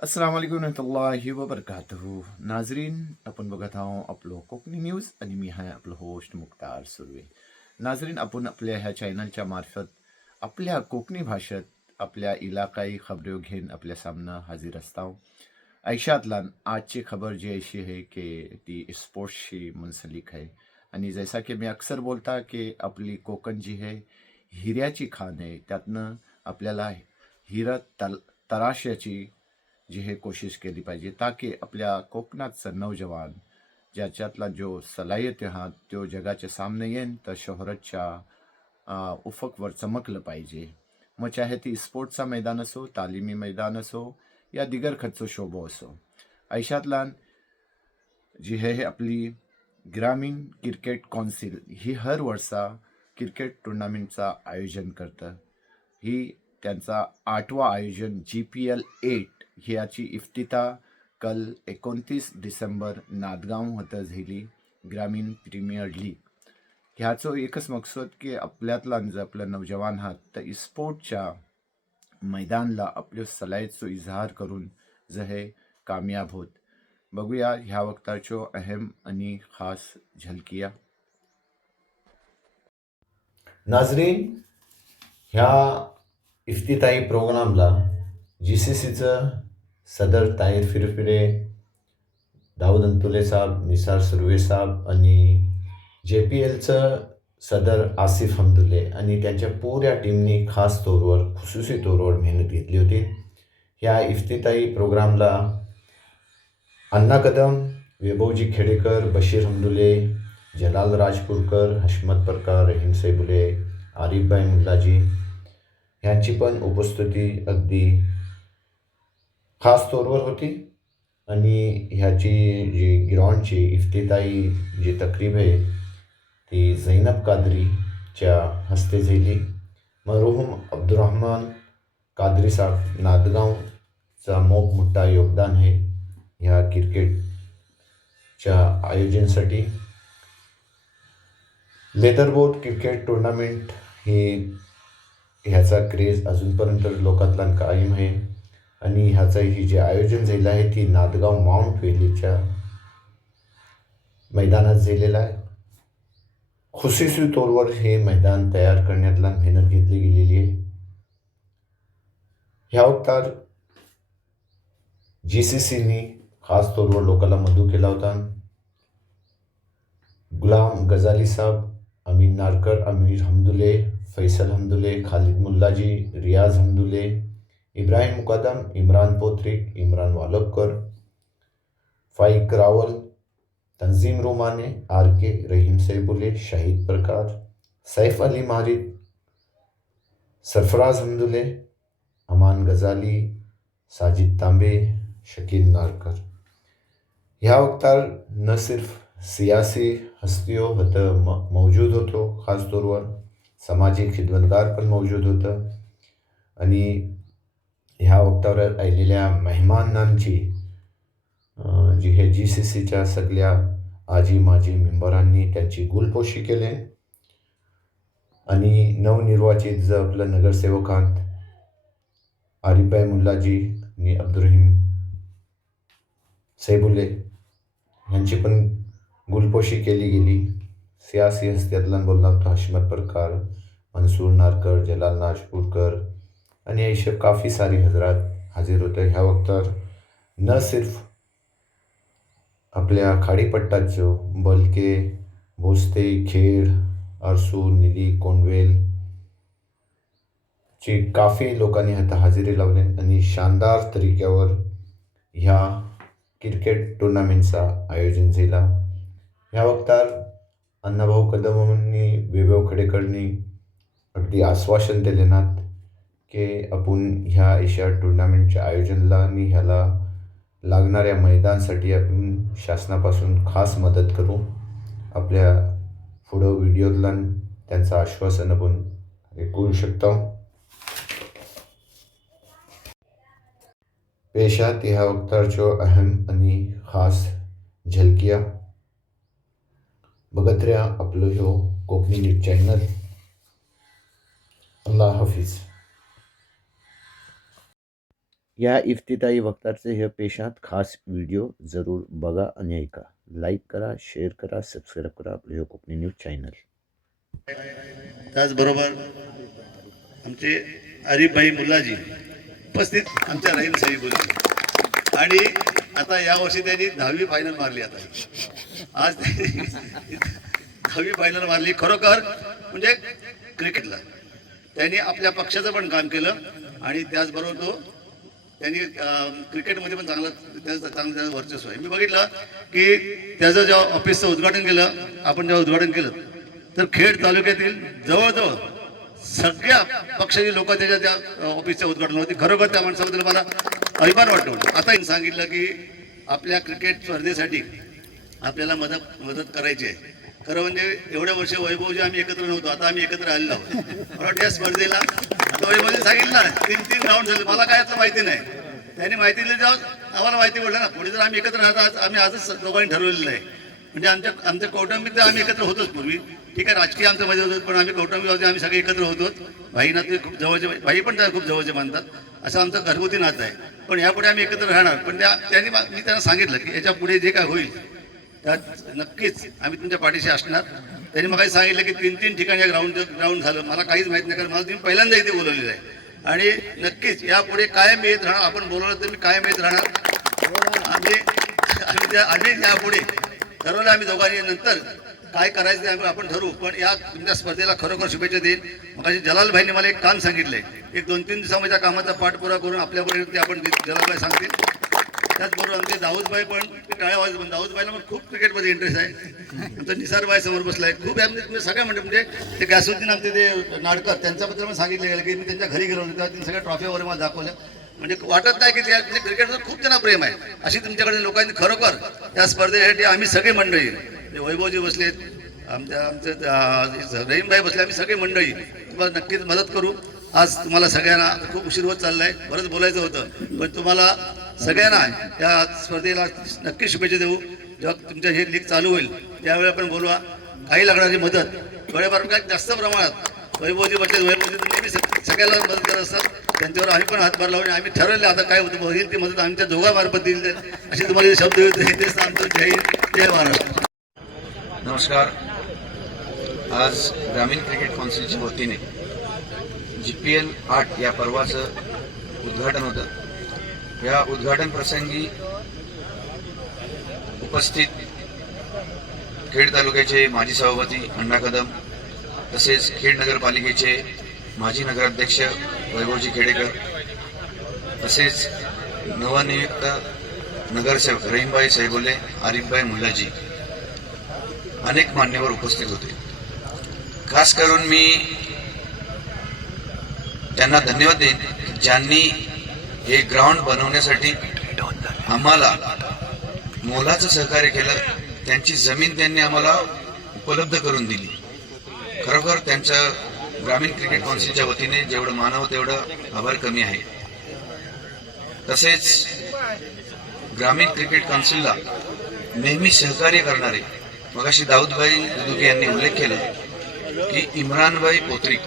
अस्सलाम वालेकुम रहमतुल्लाहि व बरकातहू. नाजरीन, आपण बघत आहोत आपलं कोकणी न्यूज आणि मी आहे आपलं होस्ट मुक्तार सुर्वे. नाजरीन, आपण आपल्या ह्या चॅनलच्या मार्फत आपल्या कोकणी भाषेत आपल्या इलाकाई खबरो घेऊन आपल्या सामना हाजीर असतो. ऐशातला आजची खबर जी अशी आहे की ती स्पोर्ट्सशी मुंसलिक आहे. आणि जैसा की मी अक्सर बोलता की आपली कोकण जी आहे हिऱ्याची खाण आहे. त्यातनं आपल्याला हिरा तराश्याची जी हे कोशिश केली पाहिजे ताकी आपल्या कोकणातचं नौजवान ज्याच्यातला जो सलाहियत आहात तो जगाच्या सामने येईन तर शोहरतच्या उफकवर चमकलं पाहिजे. मग चाहे ती स्पोर्ट्सचा मैदान असो, तालिमी मैदान असो या दिगर खर्च शोभो असो. ऐशातला जी हे आपली ग्रामीण क्रिकेट कौन्सिल ही हर वर्षा क्रिकेट टुर्नामेंटचा आयोजन करतं. ही त्यांचा 8वा आयोजन GPL 8 ह्याची इफ्तिता कल 29 डिसेंबर नादगाव हतं झाली. ग्रामीण प्रीमियर लीग ह्याचं एकच मकसद की आपल्यातला जर आपलं नौजवान आहात तर स्पोर्टच्या मैदानला आपल्या सलाईचा इजहार करून जहे कामयाब होत. बघूया ह्या वक्ताचो अहम आणि खास झलकिया. नाजरीन, ह्या इफ्तिताई प्रोग्रामला GCCचं सदर ताहीर फिरफिरे, दाऊद अंतुले साहब, निसार सुर्वे साहब आणि JPLचं सदर आसिफ हमदुले आणि त्यांच्या पुऱ्या टीमनी खास तौरवर खुसूसी तौरवर मेहनत घेतली होती. ह्या इफ्तिताई प्रोग्रामला अण्णा कदम, वैभवजी खेडेकर, बशीर हमदुले, जलाल राजपूरकर, हशमत परकार, रहीम सैबुले, आरिफभाई मुल्लाजी ह्यांची पण उपस्थिती अगदी खास तौरवर होती. आणि ह्याची जी ग्राउंडची इफ्तिताई जी तकरीब आहे ती झैनब कादरीच्या हस्ते झाली. मरहूम अब्दुर्रहमान कादरी साहब नादगावचा मोठा योगदान आहे ह्या क्रिकेटच्या आयोजनासाठी. लेदरबोर्ड क्रिकेट टुर्नामेंट ह्याचा क्रेज अजूनपर्यंत लोकातला कायम आहे. आणि ह्याचं ही जे आयोजन झालं आहे ती नादगाव माउंट व्हॅलीच्या मैदानात झालेलं आहे. खुसूसी तौरवर हे मैदान तयार करण्यातला मेहनत घेतली गेलेली आहे. ह्या वक्तार GCCनी खास तौरवर लोकांना मदत केला होता. गुलाम गजाली साहब, अमीन नारकर, अमीर हमदुले, फैसल हमदुले, खालिद मुल्लाजी, रियाज हमदुले, इब्राहिम मुकदम, इमरान पोत्रिक, इमरान वालबकर, फाइक रावल, तंजीम रोमाने, RK, रहीम सैबुले, शाहिद प्रकार, सैफ अली मारिद, सरफराज हमदुले, अमान गजाली, साजिद तांबे, शकील नारकर. ह्या वक्तार न सिर्फ सियासी हस्तियों होतं मौजूद होतो, खास तौरवर सामाजिक खिदमतगार पण मौजूद होतं. आणि ह्या वक्तावर आलेल्या मेहमानांची जी हे GCCच्या सगळ्या आजी माजी मेंबरांनी त्यांची गुलपोशी केले. आणि नवनिर्वाचित जे आपलं नगरसेवकांत आरिफभाई मुल्लाजी आणि अब्दुर्रहीम सैबुले यांची पण गुलपोशी केली गेली. सियासी हस्त्यातला बोलणार तो हशमत परकार, मंसूर नारकर, जलाल राजपूरकर आणि ऐसे काफ़ी सारी हजरात हाजीर होते. ह्या वक्तार न सिर्फ आपल्या खाडीपट्टाचो बल्कि भोसते, खेड, अरसू, निली, कोंडवेल ची काफ़ी लोकांनी आता हजेरी लावली आणि शानदार तरीक्यावर ह्या क्रिकेट टुर्नामेंटचा आयोजन झाला. ह्या वक्तार अण्णाभाऊ कदमांनी, वैभव खेडेकरनी अगदी आश्वासन दिलेनात की आपण ह्या एशिया टुर्नामेंटच्या आयोजनाला आणि ह्याला लागणाऱ्या मैदानासाठी आपण शासनापासून खास मदत करू. आपल्या पुढं व्हिडिओतला त्यांचं आश्वासन आपण ऐकू शकतो. पेशात ह्या वक्तारचो अहम आणि खास झलकिया बघत राहा आपलं ह्यो कोकणी न्यूज चॅनल. अल्लाह हाफिज. या इफ्तिताई वक्तारचे हे पेशात खास व्हिडिओ जरूर बघा आणि ऐका. लाईक करा, शेअर करा, सबस्क्राईब करा आपले हे कोकणी न्यूज चॅनल. त्याचबरोबर आमचे आरिफभाई मुल्लाजी उपस्थित आमच्या रहीम साहेब बोलले आणि आता यावर्षी त्यांनी 10वी फायनल मारली. आता आज त्यांनी 10वी फायनल मारली. खरोखर म्हणजे क्रिकेटला त्यांनी आपल्या पक्षाचं पण काम केलं आणि त्याचबरोबर त्यांनी क्रिकेटमध्ये पण चांगलं वर्चस्व आहे. मी बघितलं की त्याचं जेव्हा ऑफिसचं उद्घाटन केलं, आपण जेव्हा उद्घाटन केलं तर खेड तालुक्यातील जवळजवळ सगळ्या पक्षाची लोक त्याच्या त्या ऑफिसच्या उद्घाटन होती. खरोखर त्या माणसाबद्दल मला अभिमान वाटतो. आता सांगितलं की आपल्या क्रिकेट स्पर्धेसाठी आपल्याला मदत करायची आहे. खरं म्हणजे एवढ्या वर्ष वैभवजी आम्ही एकत्र नव्हतो, आता आम्ही एकत्र आलेलो आहोत. मला वाटतं या स्पर्धेला आता वैभवजी सांगितलं ना 3 राऊंड झाले. मला काय यातलं माहिती नाही, त्यांनी माहिती दिली जेव्हा आम्हाला माहिती पडलं ना. पुढे जर आम्ही एकत्र राहतो, आम्ही आजच दोघांनी ठरवलेलं आहे. म्हणजे आमच्या कौटुंबिक तर आम्ही एकत्र होतोच पूर्वी, ठीक आहे, राजकीय आमच्या मध्ये होतो, पण आम्ही कौटुंबिक आम्ही सगळे एकत्र होतो. भाईना ते खूप जवळचे, भाई पण त्या खूप जवळचे मानतात, असं आमचं घरगुती नातं आहे. पण यापुढे आम्ही एकत्र राहणार. पण मी त्यांना सांगितलं की याच्या पुढे जे काय होईल त्यात नक्कीच आम्ही तुमच्या पाठीशी असणार. त्यांनी मग काही सांगितलं की 3 ठिकाणी ग्राउंड झालं. मला काहीच माहित नाही, कारण मला तुम्ही पहिल्यांदा इथे बोलवलेलं आहे आणि नक्कीच यापुढे कायम येत राहणार. आपण बोलवलं तर मी कायम येत राहणार. आम्ही यापुढे ठरवलं आम्ही दोघांनी, नंतर काय करायचं ते आपण ठरवू. पण या तुमच्या स्पर्धेला खरोखर शुभेच्छा देईन. मग जलालभाईंनी मला एक काम सांगितलंय, एक 2-3 दिवसामध्ये त्या कामाचा पाठपुरावा करून आपल्यापर्यंत ते आपण जलालभाई सांगतील. त्याचबरोबर आमचे दाऊदभाई पण टाळ्या वाजत, पण दाऊदभाईला पण खूप क्रिकेटमध्ये इंटरेस्ट आहे. आमचा निसारभाई समोर बसलाय. खूप तुम्ही सगळ्या म्हणजे ते गॅसुद्दीन आमचे ते नाडकर त्यांच्याबद्दल पण सांगितलं गेलं की मी त्यांच्या घरी गेलो होतो, तेव्हा त्यांनी सगळ्या ट्रॉफी वगैरे मला दाखवल्या. म्हणजे वाटत नाही की त्या क्रिकेटवर खूप त्यांना प्रेम आहे. अशी तुमच्याकडे लोकांनी खरोखर त्या स्पर्धेसाठी आम्ही सगळे मंडळी, वैभवजी बसलेत, आमचे रहीमभाई बसले, आम्ही सगळे मंडळी तुम्हाला नक्कीच मदत करू. आज तुम्हाला सगळ्यांना खूप उशीर होत चाललाय, बरंच बोलायचं होतं, पण तुम्हाला सगळ्यांना या स्पर्धेला नक्की शुभेच्छा देऊ. जेव्हा तुमच्या हे लीग चालू होईल त्यावेळी आपण बोलवा. काही लागणारी मदत वेळेवर काय जास्त प्रमाणात वैभवजी बसले, वैभवजी नेहमी सगळ्याला मदत करत असतात, त्यांच्यावर आम्ही पण हातभार लावून आम्ही ठरवले आता काय होतं होईल ती मदत आमच्या दोघांमार्फत दिली जाईल. अशी तुम्हाला शब्द येतो तेच आमचं जय हिंद, जय महाराष्ट्र. नमस्कार. आज ग्रामीण क्रिकेट काउन्सिलच्या वतीने GPL 8 या पर्वाचं उद्घाटन होतं. या उद्घाटन प्रसंगी उपस्थित खेड तालुक्याचे माजी सभापती अण्णा कदम, तसेच खेड नगरपालिकेचे माजी नगराध्यक्ष वैभवजी खेडेकर, तसेच नवनियुक्त नगरसेवक रहीमभाई साहेबोले, आरिफभाई मुल्लाजी, अनेक मान्यवर उपस्थित होते. खास करून मी त्यांना धन्यवाद देईन ज्यांनी हे ग्राउंड बनवण्यासाठी आम्हाला मोलाचं सहकार्य केलं. त्यांची जमीन त्यांनी आम्हाला उपलब्ध करून दिली. खरोखर त्यांचं ग्रामीण क्रिकेट काउन्सिलच्या वतीने जेवढं मानावं तेवढं आभार कमी आहे. तसेच ग्रामीण क्रिकेट काउन्सिलला नेहमी सहकार्य करणारे मगाशी दाऊदभाई दुदुके यांनी उल्लेख केला की इम्रानभाई पोत्रिक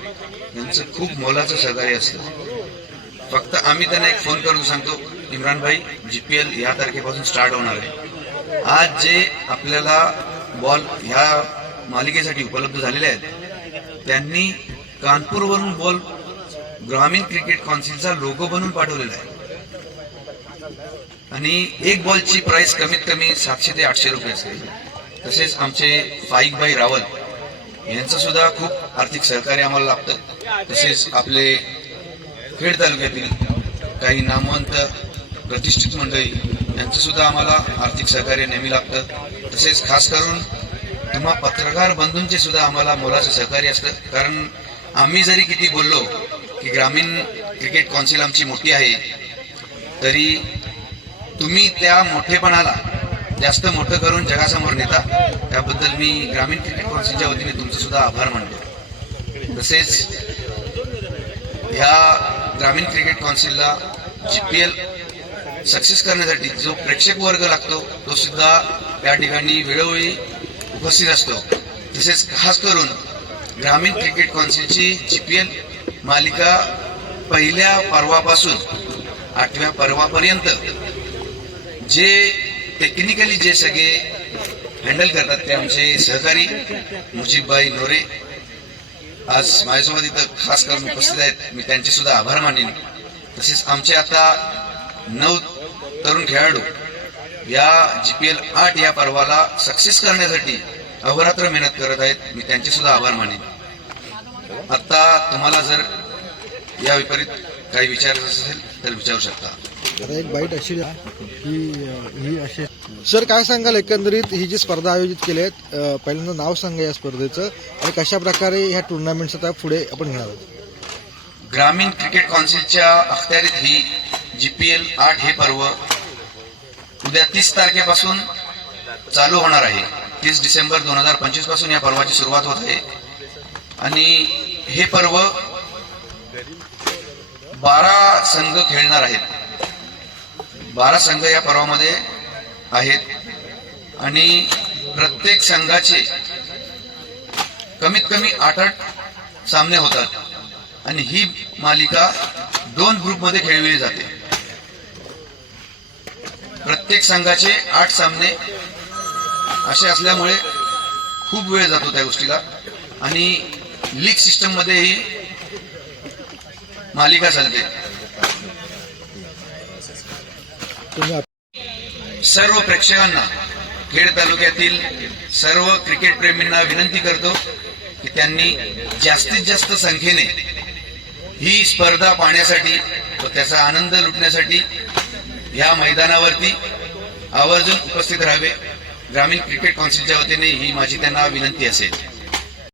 यांचं खूप मोलाचं सहकार्य असतं. फक्त आम्ही त्यांना एक फोन करून सांगतो, इम्रानभाई GPL या तारखेपासून स्टार्ट होणार आहे. आज जे आपल्याला बॉल ह्या मालिकेसाठी उपलब्ध झालेले आहेत त्यांनी कानपूरवरून बॉल ग्रामीण क्रिकेट काउन्सिलचा लोगो बनवून पाठवलेला आहे आणि एक बॉलची प्राइस कमीत कमी 700 ते 800 रुपये असते. तसेच आमचे फाईकभाई रावल यांचं सुद्धा खूप आर्थिक सहकार्य आम्हाला लागतं. तसेच आपले खेड तालुक्यातील काही नामवंत प्रतिष्ठित मंडळी यांचं सुद्धा आम्हाला आर्थिक सहकार्य नेहमी लागतं. तसेच खास करून तुम्हा पत्रकार बंधूंचे सुद्धा आम्हाला मोलाचं सहकार्य असतं. कारण आम्ही जरी किती बोललो की ग्रामीण क्रिकेट काउन्सिल आमची मोठी आहे, तरी तुम्ही त्या मोठेपणाला जास्त मोठं करून जगासमोर नेता. त्याबद्दल मी ग्रामीण क्रिकेट काउन्सिलच्या वतीने तुमचे सुद्धा आभार मानतो. तसेच ह्या ग्रामीण क्रिकेट काउन्सिलला GPL सक्सेस करण्यासाठी जो प्रेक्षक वर्ग लागतो तो सुद्धा या ठिकाणी वेळोवेळी उपस्थित असतो. तसेच खास करून ग्रामीण क्रिकेट काउन्सिलची GPL मालिका पहिल्या पर्वापासून 8व्या पर्वापर्यंत जे टेक्निकली जे सगळे हँडल करतात ते आमचे सहकारी मुजीबभाई नोरे आज माझ्यासोबत इथं खास करून उपस्थित आहेत. मी त्यांचे सुद्धा आभार मानेन. तसेच आमचे आता 9 तरुण खेळाडू या GPL 8 या पर्वाला सक्सेस करण्यासाठी अहोरात्र मेहनत करत आहेत. मी त्यांचे सुद्धा आभार मानेन. आता तुम्हाला जर या विपरीत काही विचारायचं असेल तर विचारू शकता. आता एक बाईट अशी ही अशी सर, काय सांगाल एकंदरीत ही जी स्पर्धा आयोजित केली आहेत, पहिल्यांदा नाव सांगा या स्पर्धेचं आणि कशा प्रकारे ह्या टुर्नामेंटचं आता पुढे आपण घेणार आहोत. ग्रामीण क्रिकेट काउन्सिलच्या अखत्यारीत ही GPL 8 हे पर्व उद्या 30 तारखेपासून चालू होणार आहे. 30 डिसेंबर 2025 पासून या पर्वाची सुरुवात होत आहे आणि हे पर्व 12 संघ खेळणार आहेत. 12 संघ या पर्वामध्ये आहेत आणि प्रत्येक संघाचे कमीत कमी 8 सामने होतात आणि ही मालिका 2 ग्रुपमध्ये खेळविली जाते. प्रत्येक संघाचे 8 सामने असे असल्यामुळे खूप वेळ जातो त्या गोष्टीला आणि लीग सिस्टम मध्ये ही मालिका चालते. सर्व प्रेक्षकांना, खेड तालुक्यातील सर्व क्रिकेट प्रेमींना विनंती करतो की त्यांनी जास्तीत जास्त संख्येने ही स्पर्धा पाहण्यासाठी व त्याचा आनंद लुटण्यासाठी या मैदानावरती आवर्जून उपस्थित राहावे. ग्रामीण क्रिकेट काउन्सिलच्या वतीने ही माझी त्यांना विनंती असेल.